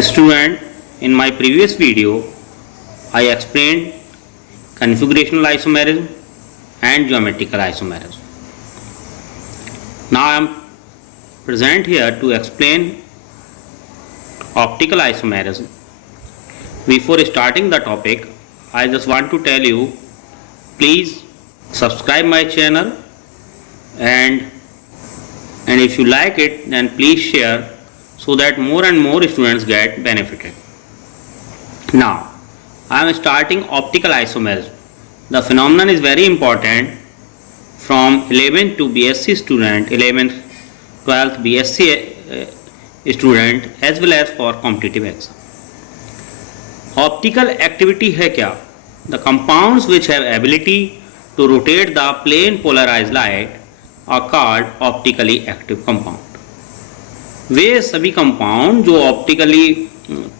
Student, in my previous video, I explained configurational isomerism and geometrical isomerism. Now I am present here to explain optical isomerism. Before starting the topic, I just want to tell you, please subscribe my channel and if you like it, then please share so that more and more students get benefited. Now I am starting optical isomerism. The phenomenon is very important from 11th to BSc student, 11th 12th BSc student as well as for competitive exam. Optical activity है क्या? The compounds which have ability to rotate the plane polarized light are called optically active compound. वे सभी compound जो optically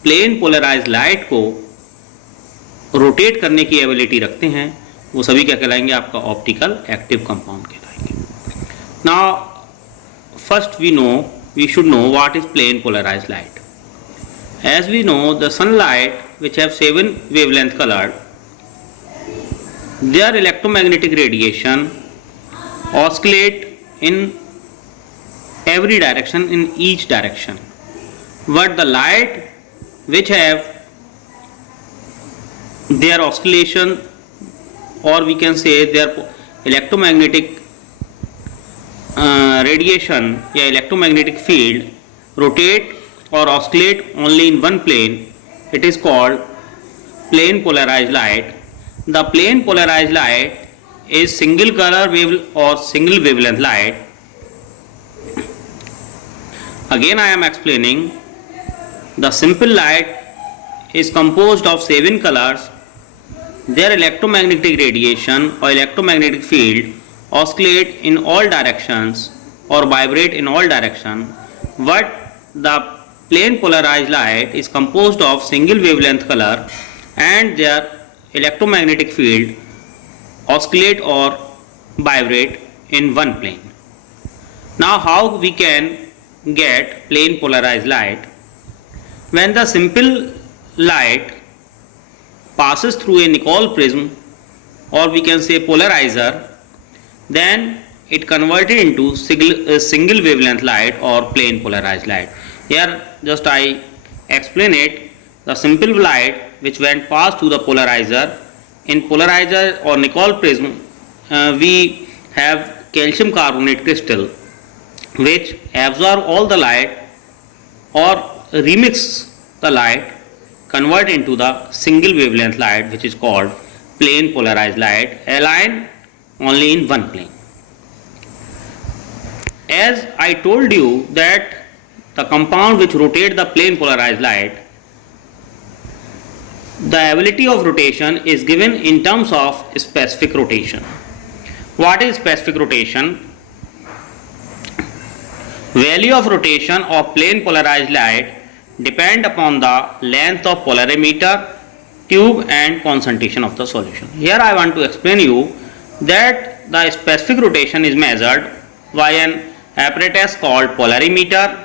plane polarise light को rotate करने की ability रखते हैं वो सभी क्या कहलाएंगे? आपका ऑप्टिकल एक्टिव कंपाउंड कहलाएंगे. Now first we should know what is plane polarise light. As we know the sunlight which have 7 wavelength colored, their electromagnetic radiation oscillate in every direction, in each direction, but the light which have their oscillation, or we can say their electromagnetic radiation या electromagnetic field rotate or oscillate only in one plane, it is called plane polarized light. The plane polarized light is single color wave or single wavelength light. Again I am explaining, the simple light is composed of 7 colors. Their electromagnetic radiation or electromagnetic field oscillate in all directions or vibrate in all directions, but the plane polarized light is composed of single wavelength color and their electromagnetic field oscillate or vibrate in one plane. Now how we can get plane polarized light? When the simple light passes through a Nicol prism, or we can say polarizer, then it converted into single wavelength light or plane polarized light. Here just I explain it. The simple light which went past through the polarizer, in polarizer or Nicol prism we have calcium carbonate crystal which absorb all the light or remix the light, convert into the single wavelength light which is called plane polarized light, align only in one plane. As I told you that the compound which rotate the plane polarized light, the ability of rotation is given in terms of specific rotation. What is specific rotation? Value of rotation of plane polarized light depend upon the length of polarimeter, tube and concentration of the solution. Here I want to explain you that the specific rotation is measured by an apparatus called polarimeter,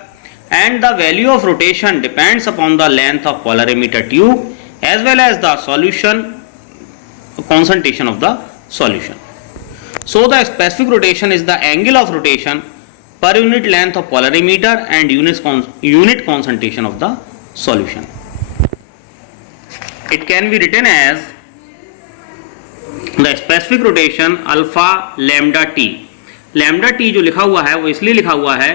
and the value of rotation depends upon the length of polarimeter tube as well as the solution concentration of the solution. So the specific rotation is the angle of rotation per unit length of polarimeter and unit concentration of the solution. It can be written as the specific rotation alpha lambda t. Lambda t जो लिखा हुआ है वो इसलिए लिखा हुआ है,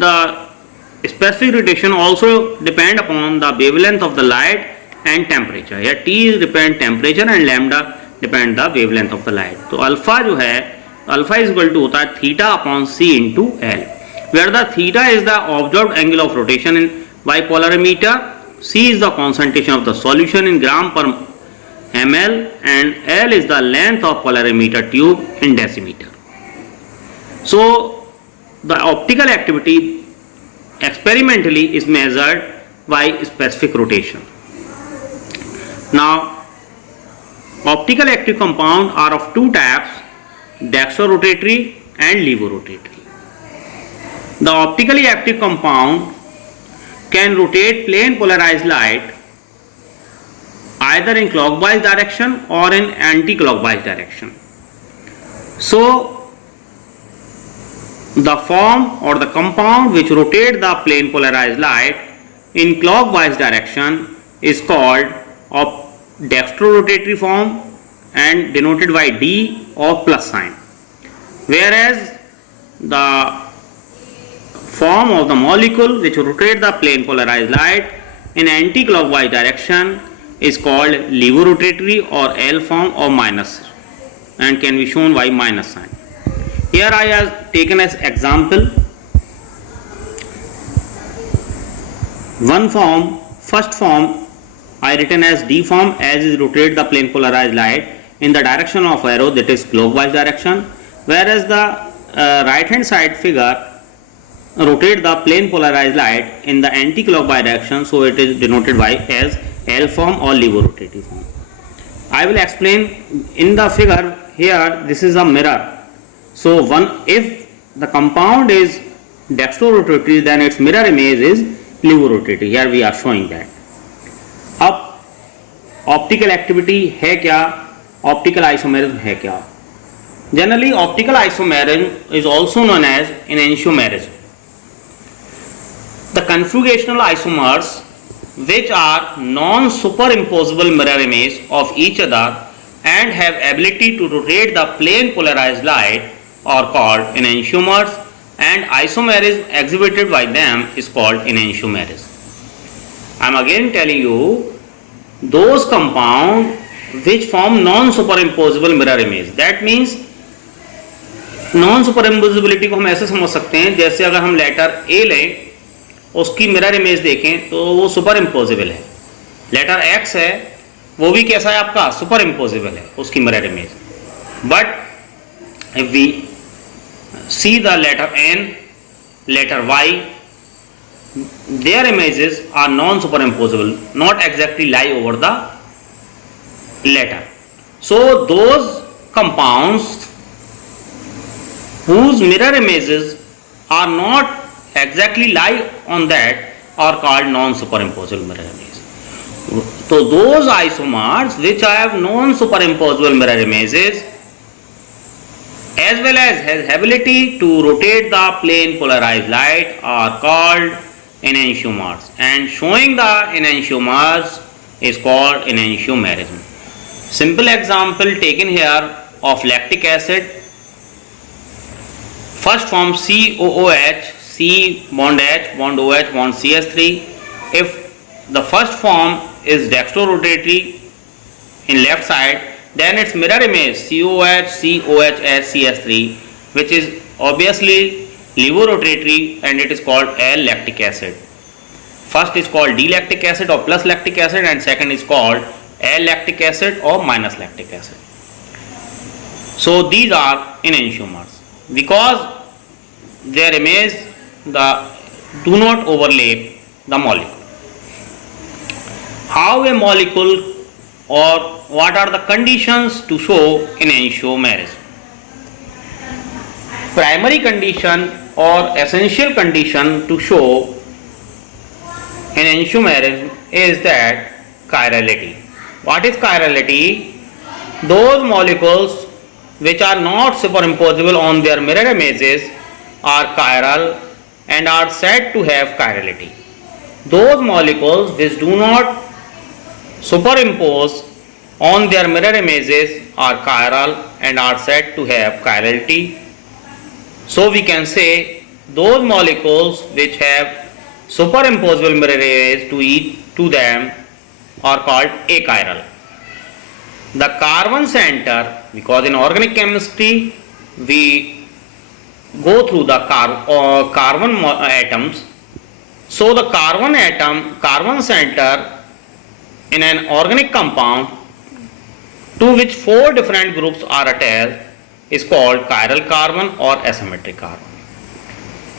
the specific rotation also depend upon the wavelength of the light and temperature. या t depend temperature and lambda depend the wavelength of the light. तो अल्फा जो है, अल्फा इज इक्वल टू होता है theta upon C into L, where the theta is the observed angle of rotation in by polarimeter, C is the concentration of the solution in gram per ml and L is the length of polarimeter tube in decimeter. So the optical activity experimentally is measured by specific rotation. Now optical active compound are of two types, can rotate plane polarized light either in clockwise direction or in anti-clockwise direction. So the form or the compound which rotate the plane polarized light in clockwise direction is called of dextrorotatory form and denoted by D or plus sign, whereas the form of the molecule which rotate the plane polarized light in anti-clockwise direction is called levorotatory or L form or minus, and can be shown by minus sign. Here I have taken as example one form, first form I written as D form, as is rotate the plane polarized light in the direction of arrow, that is clockwise direction, whereas the right hand side figure rotate the plane polarized light in the anti-clockwise direction, so it is denoted by as L form or levorotatory form. I will explain in the figure. Here this is a mirror, so if the compound is dextrorotatory, then its mirror image is levorotatory. Here we are showing that. अब optical activity है क्या, optical isomerism है क्या? Generally optical isomerism is also known as enantiomerism. The conjugational isomers which are non-superimposable mirror image of each other and have ability to rotate the plane polarized light are called enantiomers, and isomerism exhibited by them is called enantiomerism. I am again telling you those compound which form non-superimposable mirror image. That means non superimposability को हम ऐसे समझ सकते हैं, जैसे अगर हम letter ए लें, उसकी मिरर इमेज देखें तो वो सुपर इम्पोजिबल है. लेटर एक्स है, वो भी कैसा है आपका, सुपर इम्पोजिबल है उसकी mirror image. But if we see the letter N, letter Y, their images are non-superimposable, not exactly lie over the letter. So those compounds whose mirror images are not exactly lie on that are called non-superimposable mirror images. So those isomers which have non-superimposable mirror images as well as has ability to rotate the plane polarized light are called enantiomers, and showing the enantiomers is called enantiomerism. Simple example taken here of lactic acid. First form COOH, C bond H, bond OH, bond CH3. If the first form is dextrorotatory in left side, then its mirror image COH, COHH, CH3, which is obviously levorotatory, and it is called L-lactic acid. First is called D-lactic acid or plus lactic acid, and second is called L-lactic acid or minus lactic acid. So these are enantiomers because their image do not overlap the molecule. How a molecule or what are the conditions to show enantiomerism? Primary condition or essential condition to show enantiomerism is that chirality. What is chirality? Those molecules which are not superimposable on their mirror images are chiral and are said to have chirality. Those molecules which do not superimpose on their mirror images are chiral and are said to have chirality. So we can say those molecules which have superimposable mirror image to them are called achiral. The carbon center, because in organic chemistry we go through the carbon atoms, so the carbon center in an organic compound to which 4 different groups are attached is called chiral carbon or asymmetric carbon.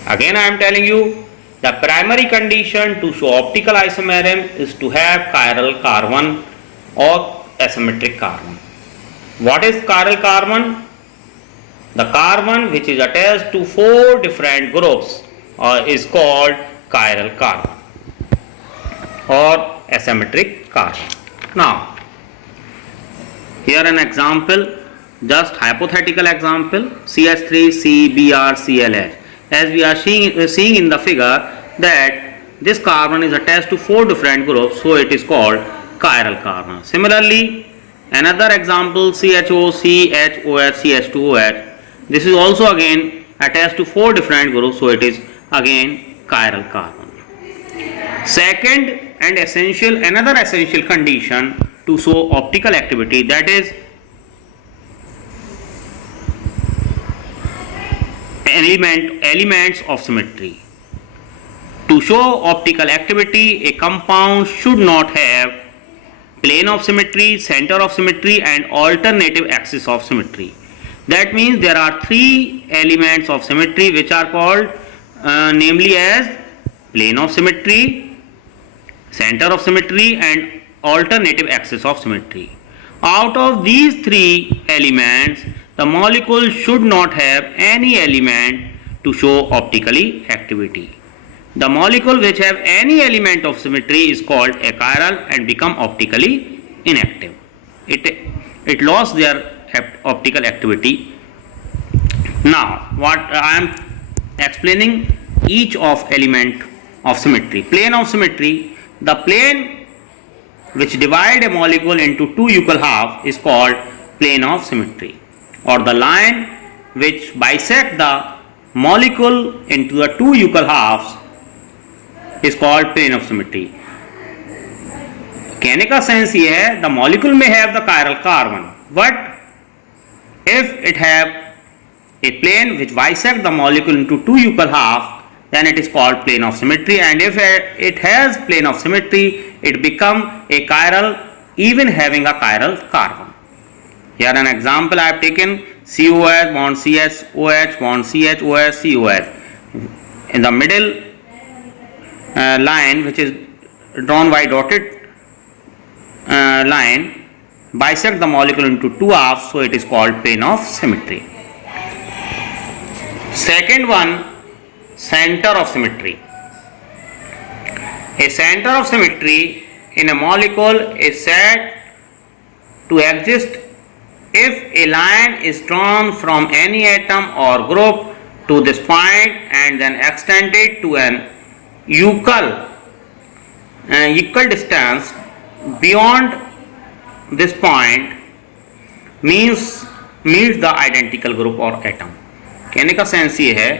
Again I am telling you, the primary condition to show optical isomerism is to have chiral carbon or asymmetric carbon. What is chiral carbon? The carbon which is attached to 4 different groups is called chiral carbon. or asymmetric carbon. Now, here an example, just hypothetical example, CH3 CBr ClH. As we are seeing in the figure that this carbon is attached to 4 different groups, so it is called chiral carbon. Similarly, another example, CHO CHOH CH2OH. This is also again attached to 4 different groups, so it is again chiral carbon. Second and another essential condition to show optical activity, that is elements of symmetry. To show optical activity, a compound should not have plane of symmetry, center of symmetry and alternative axis of symmetry. That means there are 3 elements of symmetry which are called namely as plane of symmetry, center of symmetry and alternative axis of symmetry. Out of these 3 elements, the molecule should not have any element to show optically activity. The molecule which have any element of symmetry is called achiral and become optically inactive. It lost their optical activity. Now, what I am explaining each of element of symmetry. Plane of symmetry, the plane which divide a molecule into 2 equal halves is called plane of symmetry, or the line which bisect the molecule into the 2 equal halves is called plane of symmetry. कहने का sense ये है, the molecule may have the chiral carbon, but if it have a plane which bisect the molecule into 2 equal halves, then it is called plane of symmetry, and if it has plane of symmetry, it become a chiral even having a chiral carbon. Here an example I have taken, COH bond CHOH bond CHOH COH. In the middle line which is drawn by dotted line bisect the molecule into 2 halves, so it is called plane of symmetry. Second one, center of symmetry. A center of symmetry in a molecule is said to exist if a line is drawn from any atom or group to this point and then extended to an equal distance beyond this point meets the identical group or atom. कहने का sense ये है,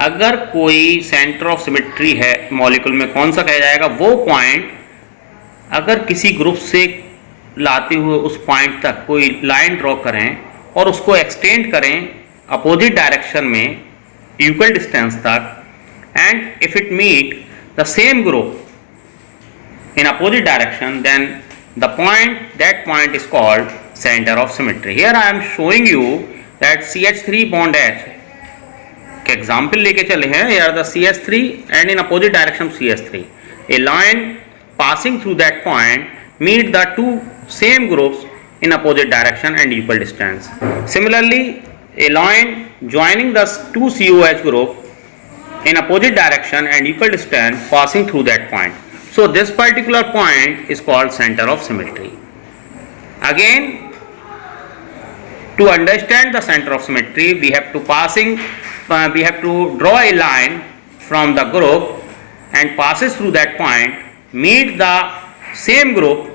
अगर कोई centre of symmetry है molecule में, कौन सा कहा जाएगा, वो पॉइंट अगर किसी ग्रुप से लाते हुए उस पॉइंट तक कोई लाइन ड्रॉ करें और उसको एक्सटेंड करें अपोजिट डायरेक्शन में इक्वल डिस्टेंस तक, and if it meet the same group in opposite direction, then that point is called center of symmetry. Here I am showing you that CH3 bond H के example लेके चले हैं. Here the CH3 and in opposite direction CH3, a line passing through that point meet the 2 same groups in opposite direction and equal distance. Similarly, a line joining the 2 COH group in opposite direction and equal distance passing through that point. So this particular point is called center of symmetry. Again, to understand the center of symmetry, we have to draw a line from the group and passes through that point, meet the same group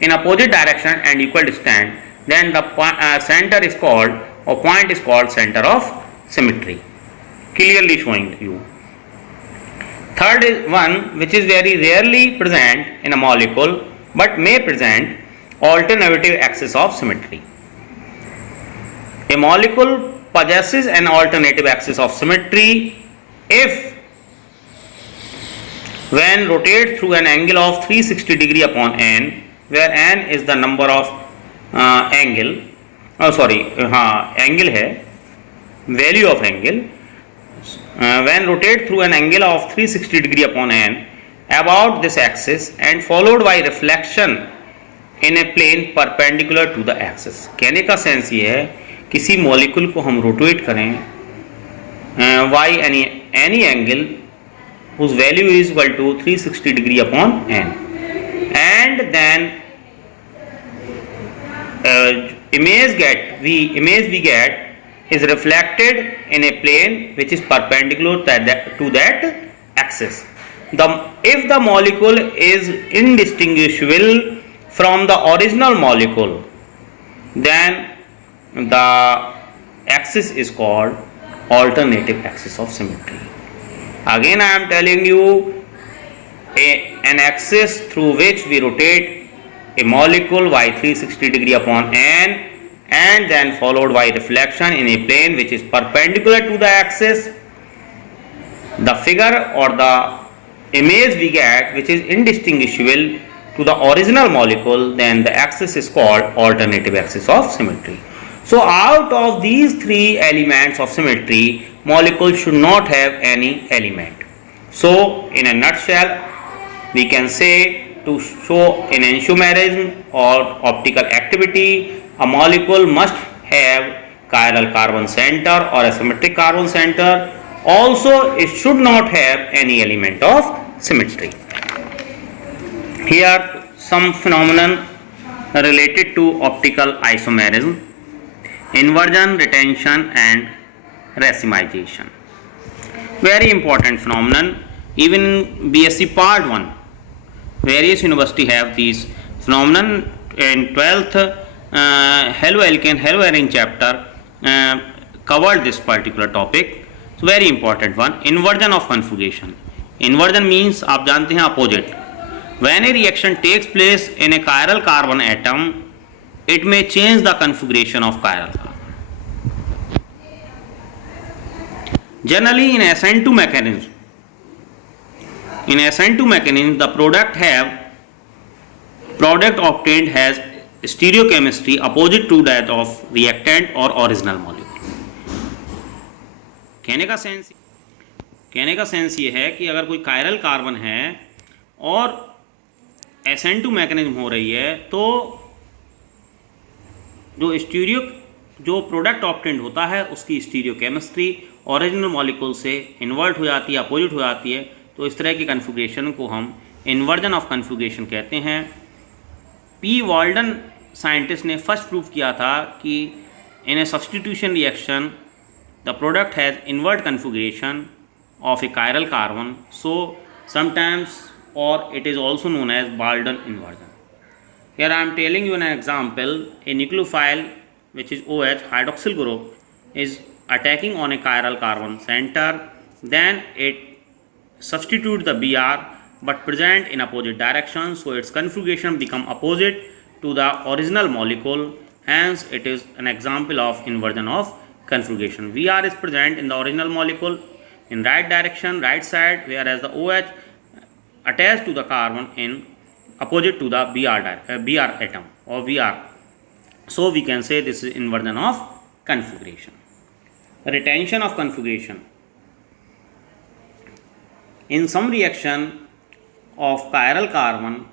in opposite direction and equal distance. Then the center is called, or point is called, center of symmetry. Clearly showing you. Third is one which is very rarely present in a molecule but may present alternative axis of symmetry. A molecule possesses an alternative axis of symmetry if when rotated through an angle of 360 degree upon n, where n is the number of angle है, value of angle, when rotated through an angle of 360 degree upon n about this axis and followed by reflection in a plane perpendicular to the axis. कहने का sense ये है, किसी molecule को हम rotate करें y any angle whose value is equal to 360 degree upon n, and then image we get is reflected in a plane which is perpendicular to that axis. If the molecule is indistinguishable from the original molecule, then the axis is called alternative axis of symmetry. Again I am telling you, an axis through which we rotate a molecule by 360 degree upon n, and then followed by reflection in a plane which is perpendicular to the axis. The figure or the image we get which is indistinguishable to the original molecule, then the axis is called alternative axis of symmetry. So out of these three elements of symmetry, molecule should not have any element. So in a nutshell, we can say, to show enantiomerism or optical activity, a molecule must have chiral carbon center or a symmetric carbon center. Also, it should not have any element of symmetry. Here some phenomenon related to optical isomerism: inversion, retention and racemization. Very important phenomenon. Even in BSc Part 1, various universities have these phenomenon. In 12th haloalkane haloarene chapter covered this particular topic. So very important one, inversion of configuration. Inversion means आप जानते हैं opposite. When a reaction takes place in a chiral carbon atom, it may change the configuration of chiral carbon. Generally in SN2 mechanism, the product obtained has stereochemistry opposite to that of reactant or original molecule. कहने का sense ये है कि अगर कोई chiral carbon है और SN2 mechanism हो रही है, तो जो प्रोडक्ट ऑब्टेंड होता है उसकी स्टीरियोकेमिस्ट्री ओरिजिनल मॉलिक्यूल से इन्वर्ट हो जाती है, अपोजिट हो जाती है. तो इस तरह की कन्फिग्रेशन को हम इन्वर्जन ऑफ कन्फिग्रेशन कहते हैं. पी वाल्डन साइंटिस्ट ने फर्स्ट प्रूफ किया था कि in a substitution reaction the product has invert configuration of a chiral carbon, so sometimes or it is also known as Baldwin inversion. Here I am telling you an example. A nucleophile which is OH hydroxyl group is attacking on a chiral carbon center, then it substitutes the Br but present in opposite direction, so its configuration become opposite to the original molecule, hence it is an example of inversion of configuration. Vr is present in the original molecule in right direction, right side, whereas the OH attached to the carbon in opposite to the Br atom or Vr. So we can say this is inversion of configuration. Retention of configuration. In some reaction of chiral carbon,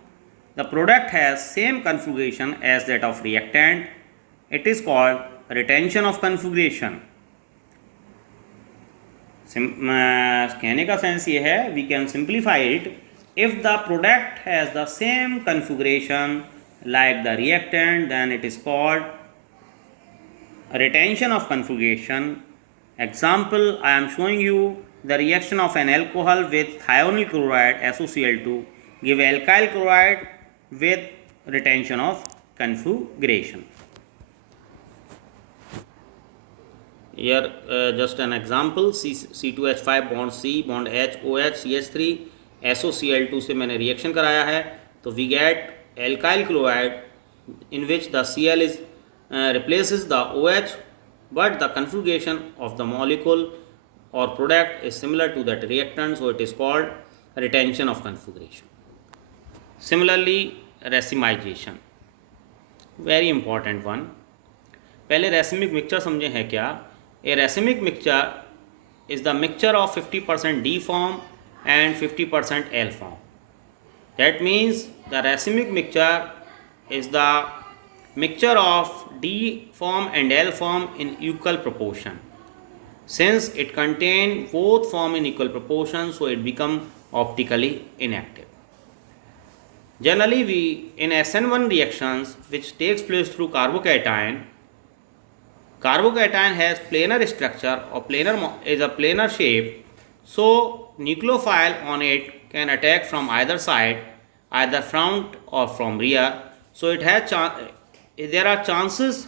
the product has same configuration as that of reactant. It is called retention of configuration. कहने का sense ये है, we can simplify it, if the product has the same configuration like the reactant, then it is called retention of configuration. Example I am showing you the reaction of an alcohol with thionyl chloride SOCl2 give alkyl chloride with retention of configuration. Here just an example, C2H5 bond C bond H OH CH3 SOCl2 से मैंने reaction कराया है, तो we get alkyl chloride in which the Cl is replaces the OH, but the configuration of the molecule or product is similar to that reactant, so it is called retention of configuration. Similarly, racemization, very important one. पहले racemic mixture समझे हैं क्या? A racemic mixture is the mixture of 50% D form and 50% L form. That means the racemic mixture is the mixture of D form and L form in equal proportion. Since it contains both form in equal proportion, so it become optically inactive. Generally, we in SN1 reactions which takes place through carbocation has planar structure or is a planar shape, so nucleophile on it can attack from either side, either front or from rear. So it has there are chances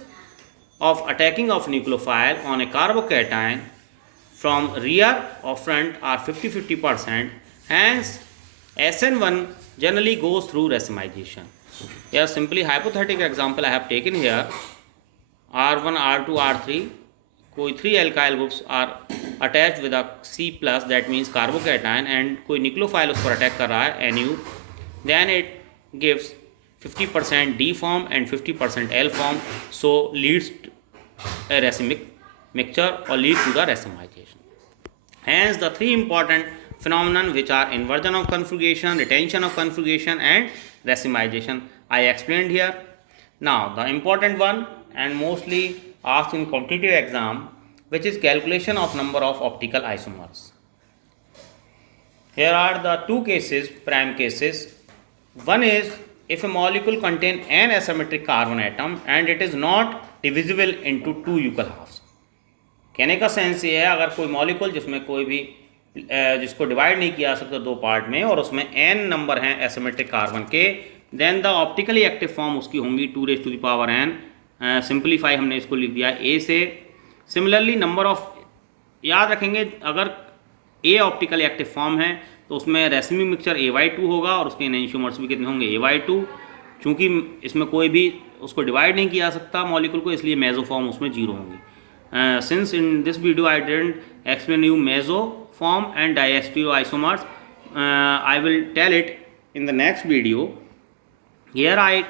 of attacking of nucleophile on a carbocation from rear or front are 50-50%. Hence, SN1 generally goes through racemization. Here simply hypothetical example I have taken here. R1, R2, R3, कोई 3 alkyl groups are attached with a C plus, that means carbocation, and कोई nucleophile उस पर attack कर रहा है Nu, then it gives 50% D form and 50% L form, so leads to a racemic mixture or leads to the racemization. Hence the three important phenomenon which are inversion of configuration, retention of configuration and racemization I explained here. Now the important one and mostly asked in competitive exam, which is calculation of number of optical isomers. Here are the two cases, prime cases. One is if a molecule contains n asymmetric carbon atom and it is not divisible into two equal halves. कहने का sense ये है, अगर कोई molecule जिसमें कोई भी जिसको डिवाइड नहीं किया जा सकता दो पार्ट में और उसमें n नंबर हैं एसिमेट्रिक कार्बन के, then the optically active form उसकी होंगी 2n, सिंप्लीफाई हमने इसको लिख दिया a से. सिमिलरली नंबर ऑफ, याद रखेंगे अगर a ऑप्टिकली एक्टिव फॉर्म है तो उसमें रेसिमिक मिक्सचर A/2 होगा और उसके एनेंशियोमर्स भी कितने होंगे A/2. चूँकि इसमें कोई भी उसको डिवाइड नहीं किया जा सकता मॉलिक्यूल को, इसलिए मेसो फॉर्म उसमें 0 होंगी. Since in this video I didn't explain you meso form and diastereoisomers, I will tell it in the next video. Here I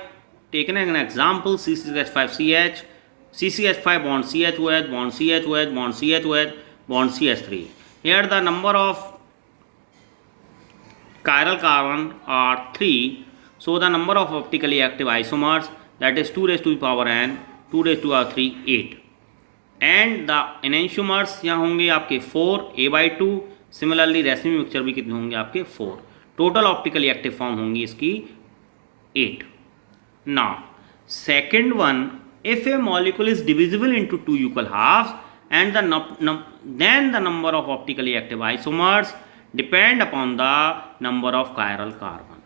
taken an example C6H5CH, CCH5 bond CHOH, bond CHOH, bond CHOH, bond CH3. Here the number of chiral carbon are 3, so the number of optically active isomers, that is 2 raised to the power n, 2 raised to the power 3, 8. And the enantiomers यहाँ होंगे आपके 4 A/2. Similarly racemic mixture भी कितने होंगे आपके 4. Total optically active form होंगी इसकी 8. Now second one, if a molecule is divisible into two equal halves and then the number of optically active isomers depend upon the number of chiral carbon.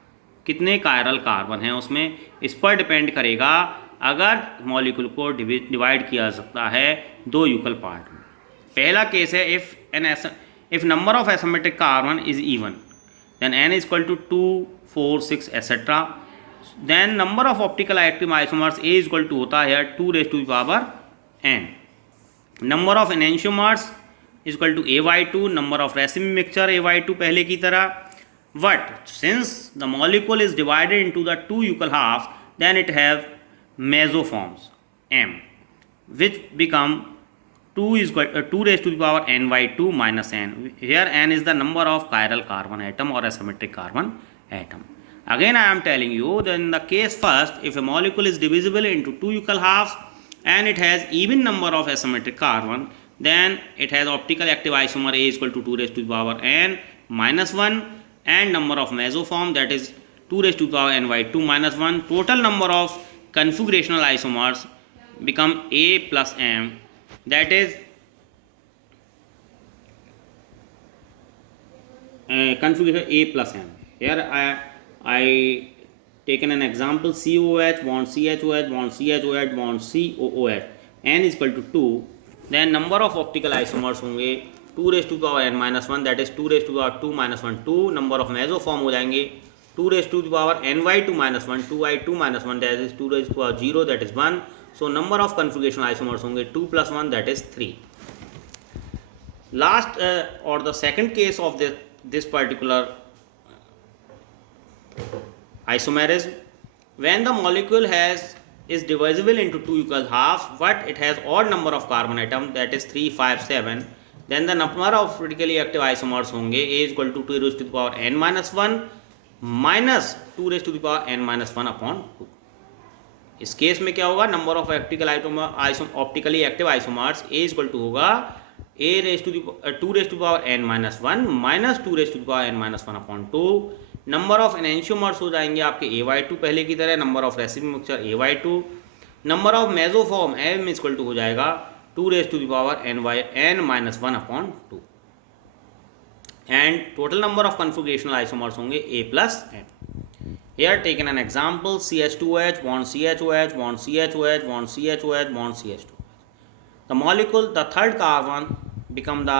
कितने chiral carbon हैं उसमें, इस पर depend करेगा अगर molecule को divide किया जा सकता है दो यूकल पार्ट में. पहला केस है if number of asymmetric carbon is even, then n is equal to 2, 4, 6 etcetera. Then number of optical active isomers A is equal to होता है 2 raised to the power n. Number of enantiomers is equal to A/2, number of racemic mixture A/2 पहले की तरह. But since the molecule is divided into the two equal halves, then it have mesoforms M, which become 2 raised to the power n/2 minus n. Here n is the number of chiral carbon atom or asymmetric carbon atom. Again I am telling you that in the case first, if a molecule is divisible into two equal halves and it has even number of asymmetric carbon, then it has optical active isomer A is equal to 2 raised to the power n minus 1 and number of mesoform, that is 2 raised to the power n/2 minus 1. Total number of configurational isomers become A plus M, that is configuration A plus M. Here I taken an example COH bond CHOH bond CHOH bond COOH, n is equal to 2. then number of optical isomers होंगे 2 raised to the power n minus 1, that is 2 raised to the power 2 minus 1, 2. number of mesoform हो जाएंगे 2 raised to the power n/2 minus 1, 2/2 minus 1, that is 2 raised to the power 0, that is 1. So number of configuration isomers होंगे 2 plus 1, that is 3. Last or the second case of this particular isomerism, when the molecule is divisible into two equal halves, but it has odd number of carbon atom, that is 3, 5, 7, then the number of critically active isomers होंगे A is equal to 2 raised to the power n minus 1 minus 2 raised to the power n minus 1 upon 2. इस case में क्या होगा, number of optically active isomers A is equal to होगा A raised to the 2 raised to the power n minus 1 minus 2 raised to the power n minus 1 upon 2. Number of enantiomers हो जाएंगे आपके A/2 पहले की तरह, number of racemic mixture A/2, number of mesoform M equal to हो जाएगा 2⁻n-1/2 and total number of configurational isomers होंगे A+M. Here taken an example, CH2OH bond CHOH bond CHOH bond CHOH bond CH2. The molecule, the third carbon become the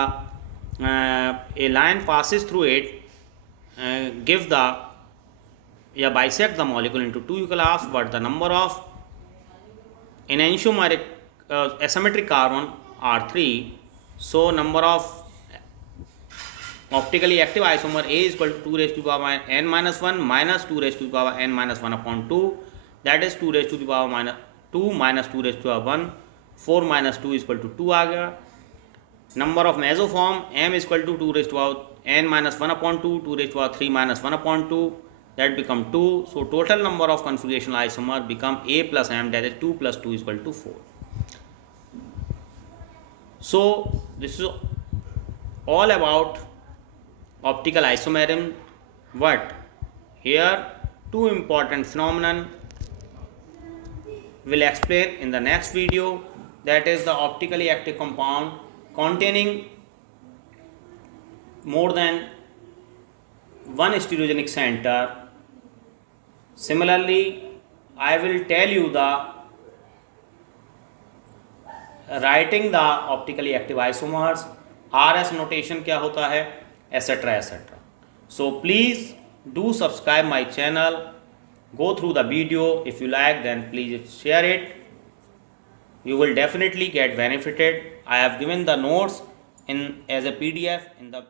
a line passes through it, give the bisect the molecule into two equal halves, but the number of enantiomeric asymmetric carbon are 3, so number of optically active isomer A is equal to 2⁻n-1 minus 2⁻n-1/2, that is 2⁻2 minus 2⁻1, 4 minus 2 is equal to 2 आ गया. Number of mesoform M is equal to 2⁻n-1/2, 2⁻3 minus 1/2, that become 2. So total number of configurational isomer become A+M, that is 2 plus 2 is equal to 4. So this is all about optical isomerism, but here two important phenomenon will explain in the next video, that is the optically active compound containing more than one stereogenic center. Similarly, I will tell you the writing the optically active isomers, RS notation क्या होता है, etc etc. So please do subscribe my channel, go through the video. If you like, then please share it. You will definitely get benefited. I have given the notes in as a PDF in the